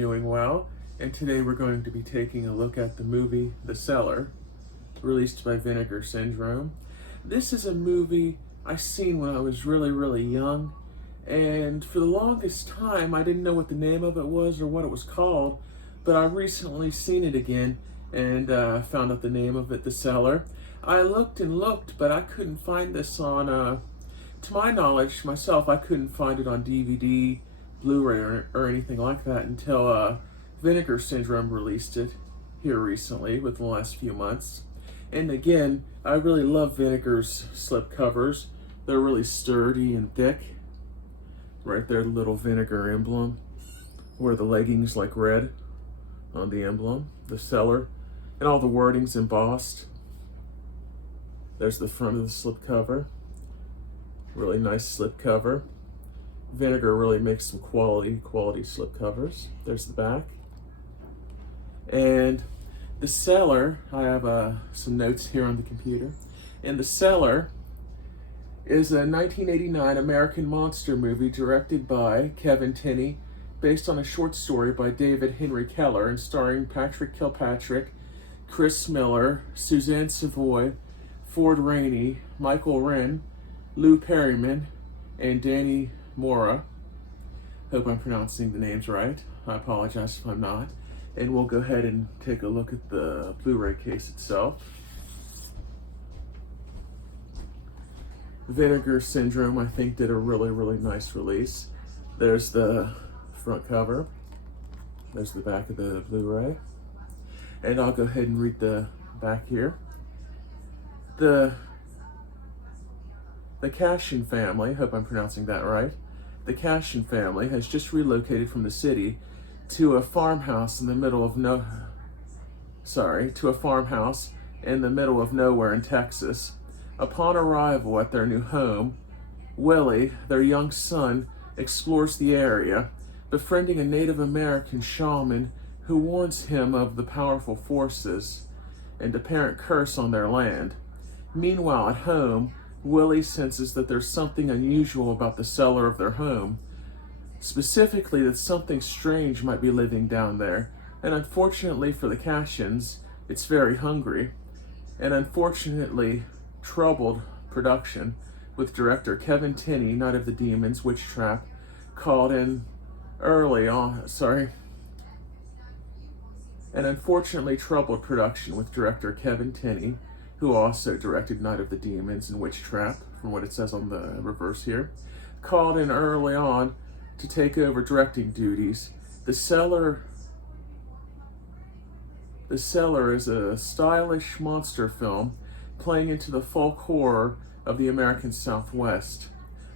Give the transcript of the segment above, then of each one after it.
doing well, and today we're going to be taking a look at the movie The Cellar, released by Vinegar Syndrome. This is a movie I seen when I was really young, and for the longest time I didn't know what the name of it was or what it was called, but I recently seen it again and found out the name of it, The Cellar. I looked and looked, but I couldn't find this on, to my knowledge, myself, I couldn't find it on DVD, Blu-ray, or anything like that until Vinegar Syndrome released it here recently within the last few months. And again, I really love Vinegar's slipcovers. They're really sturdy and thick. Right there, the little Vinegar emblem, where the leggings like red on the emblem, the Cellar, and all the wording's embossed. There's the front of the slipcover. Really nice slipcover. Vinegar really makes some quality slipcovers. There's the back. And The Cellar, I have some notes here on the computer. And The Cellar is a 1989 American monster movie directed by Kevin Tenney, based on a short story by David Henry Keller and starring Patrick Kilpatrick, Chris Miller, Suzanne Savoy, Ford Rainey, Michael Wren, Lou Perryman, and Danny Mora. Hope I'm pronouncing the names right. I apologize if I'm not. And we'll go ahead and take a look at the Blu-ray case itself. Vinegar Syndrome, I think, did a really nice release. There's the front cover. There's the back of the Blu-ray. And I'll go ahead and read the back here. The Cashin family, hope I'm pronouncing that right. The Cashin family has just relocated from the city to a farmhouse in the middle of nowhere in Texas. Upon arrival at their new home, Willie, their young son, explores the area, befriending a Native American shaman who warns him of the powerful forces and apparent curse on their land. Meanwhile, at home, Willie senses that there's something unusual about the cellar of their home, specifically that something strange might be living down there, and unfortunately for the Cashins, it's very hungry. An unfortunately troubled production with director Kevin Tenney, Night of the Demons, Witch Trap, called in early on, An unfortunately troubled production with director Kevin Tenney, who also directed Night of the Demons and Witch Trap, from what it says on the reverse here, called in early on to take over directing duties. The Cellar is a stylish monster film playing into the folk horror of the American Southwest,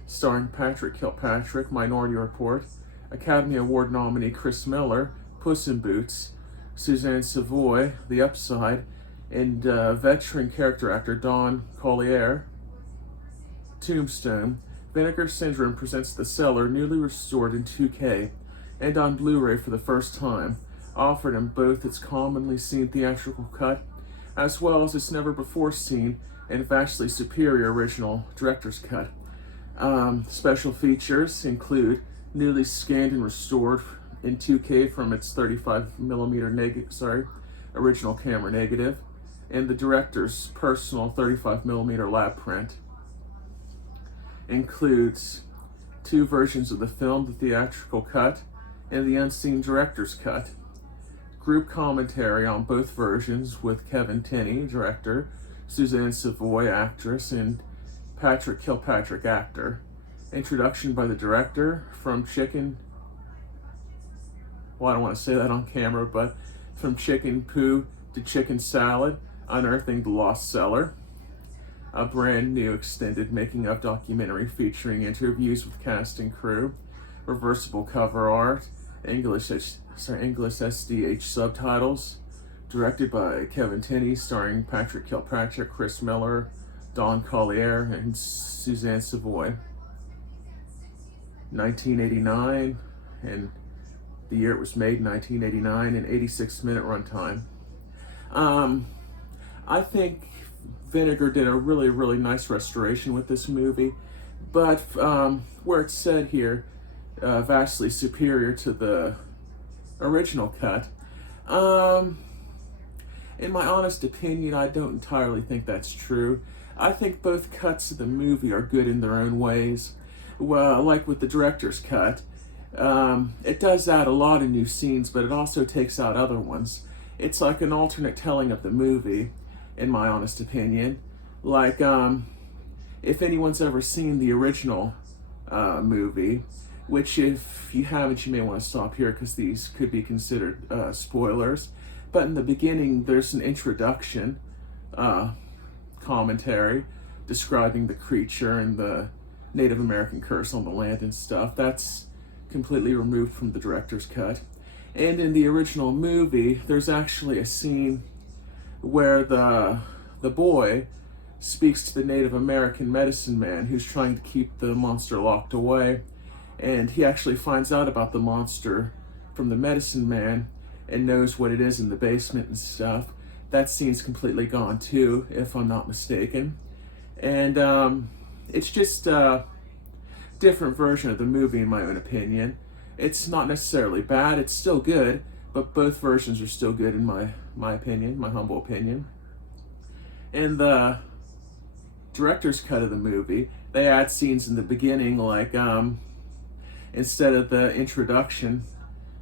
starring Patrick Kilpatrick, Minority Report, Academy Award nominee Chris Miller, Puss in Boots, Suzanne Savoy, The Upside, and veteran character actor Don Collier. Tombstone. Vinegar Syndrome presents The Cellar newly restored in 2K and on Blu-ray for the first time, offered in both its commonly seen theatrical cut as well as its never-before-seen and vastly superior original director's cut. Special features include newly scanned and restored in 2K from its 35mm original camera negative, and the director's personal 35mm lab print. Includes 2 versions of the film, the theatrical cut and the unseen director's cut. Group commentary on both versions with Kevin Tenney, director, Suzanne Savoy, actress, and Patrick Kilpatrick, actor. Introduction by the director, from chicken... Well, I don't want to say that on camera, but from chicken poo to chicken salad, unearthing the lost cellar. A brand new extended making of documentary featuring interviews with cast and crew, reversible cover art, English SDH subtitles, directed by Kevin Tenney, starring Patrick Kilpatrick, Chris Miller, Don Collier, and Suzanne Savoy. 1989, and the year it was made, 1989, and 86-minute runtime. I think Vinegar did a really nice restoration with this movie, but where it's said here, vastly superior to the original cut. Um, in my honest opinion, I don't entirely think that's true. I think both cuts of the movie are good in their own ways. Well, like with the director's cut, it does add a lot of new scenes, but it also takes out other ones. It's like an alternate telling of the movie, in my honest opinion. Like, if anyone's ever seen the original movie, which if you haven't, you may want to stop here because these could be considered spoilers. But in the beginning, there's an introduction commentary describing the creature and the Native American curse on the land and stuff. That's completely removed from the director's cut. And in the original movie, there's actually a scene where the boy speaks to the Native American medicine man who's trying to keep the monster locked away. And he actually finds out about the monster from the medicine man and knows what it is in the basement and stuff. That scene's completely gone too, if I'm not mistaken. And it's just a different version of the movie, in my own opinion. It's not necessarily bad, it's still good, but both versions are still good in my opinion, my humble opinion. In the director's cut of the movie, they add scenes in the beginning, like instead of the introduction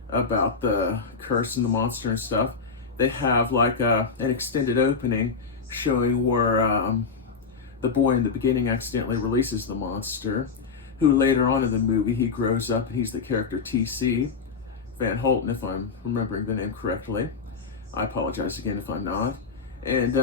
about the curse and the monster and stuff, they have like an extended opening showing where the boy in the beginning accidentally releases the monster, who later on in the movie he grows up and he's the character T.C. Van Holten, if I'm remembering the name correctly. I apologize again if I'm not. And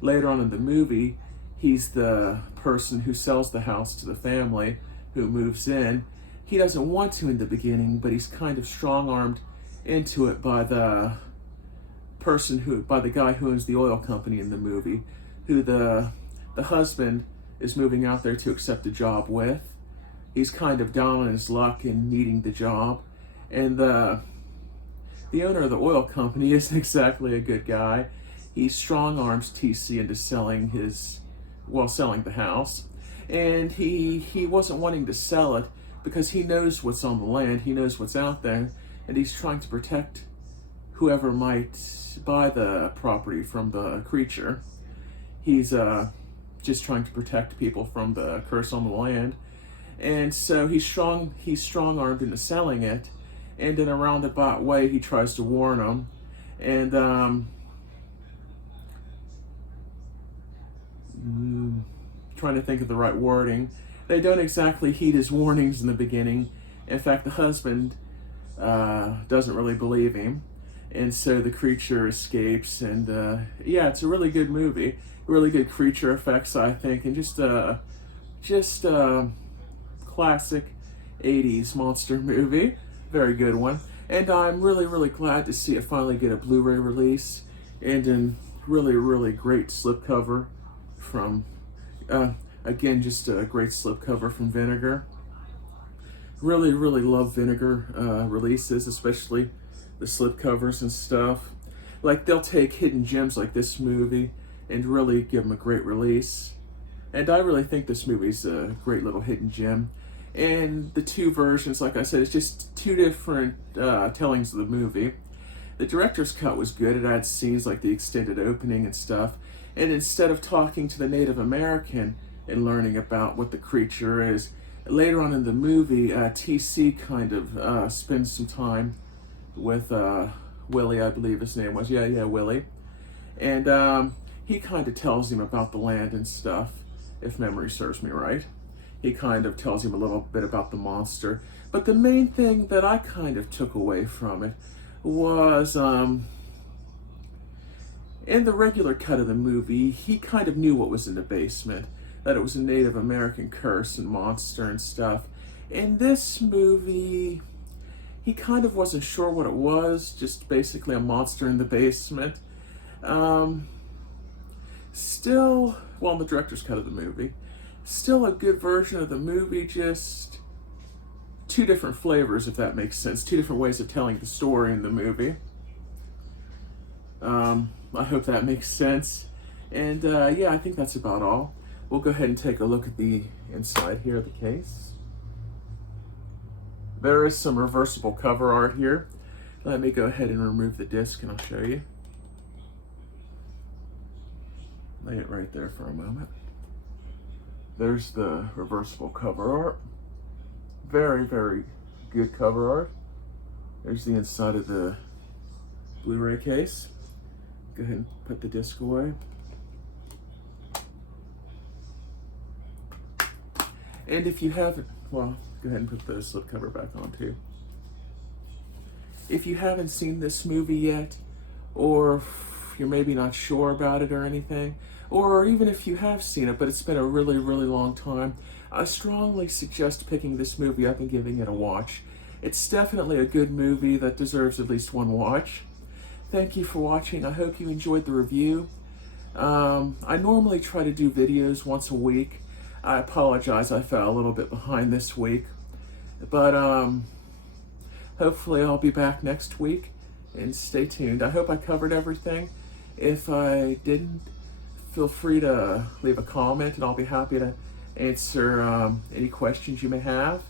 later on in the movie, he's the person who sells the house to the family who moves in. He doesn't want to in the beginning, but he's kind of strong-armed into it by the guy who owns the oil company in the movie, who the husband is moving out there to accept a job with. He's kind of down on his luck and needing the job. And the owner of the oil company isn't exactly a good guy. He strong-arms TC into selling the house. And he wasn't wanting to sell it because he knows what's on the land, he knows what's out there, and he's trying to protect whoever might buy the property from the creature. He's just trying to protect people from the curse on the land. And so he's strong-armed into selling it, and in a roundabout way he tries to warn them. And trying to think of the right wording. They don't exactly heed his warnings in the beginning. In fact, the husband doesn't really believe him, and so the creature escapes. And yeah, it's a really good movie, really good creature effects, I think, and just classic 80s monster movie. Very good one. And I'm really glad to see it finally get a Blu-ray release, and a really great slipcover from again, just a great slipcover from Vinegar. Really love Vinegar releases, especially the slipcovers and stuff. Like, they'll take hidden gems like this movie and really give them a great release. And I really think this movie's a great little hidden gem. And the two versions, like I said, it's just two different tellings of the movie. The director's cut was good. It had scenes like the extended opening and stuff. And instead of talking to the Native American and learning about what the creature is, later on in the movie, TC kind of spends some time with Willie, I believe his name was. Yeah, Willie. And he kind of tells him about the land and stuff, if memory serves me right. He kind of tells him a little bit about the monster. But the main thing that I kind of took away from it was, in the regular cut of the movie, he kind of knew what was in the basement, that it was a Native American curse and monster and stuff. In this movie, he kind of wasn't sure what it was, just basically a monster in the basement. Still, well, in the director's cut of the movie, still a good version of the movie, just two different flavors, if that makes sense, two different ways of telling the story in the movie. I hope that makes sense. And yeah, I think that's about all. We'll go ahead and take a look at the inside here of the case. There is some reversible cover art here. Let me go ahead and remove the disc and I'll show you. Lay it right there for a moment. There's the reversible cover art. Very, very good cover art. There's the inside of the Blu-ray case. Go ahead and put the disc away. And if you haven't, well, go ahead and put the slipcover back on too. If you haven't seen this movie yet, or you're maybe not sure about it or anything, or even if you have seen it, but it's been a really, really long time, I strongly suggest picking this movie up and giving it a watch. It's definitely a good movie that deserves at least one watch. Thank you for watching. I hope you enjoyed the review. I normally try to do videos once a week. I apologize, I fell a little bit behind this week. But hopefully I'll be back next week, and stay tuned. I hope I covered everything. If I didn't, feel free to leave a comment and I'll be happy to answer any questions you may have.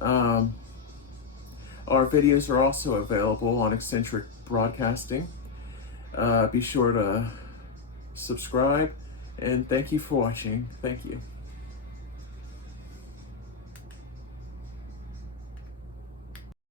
Our videos are also available on Eccentric Broadcasting. Be sure to subscribe, and thank you for watching. Thank you.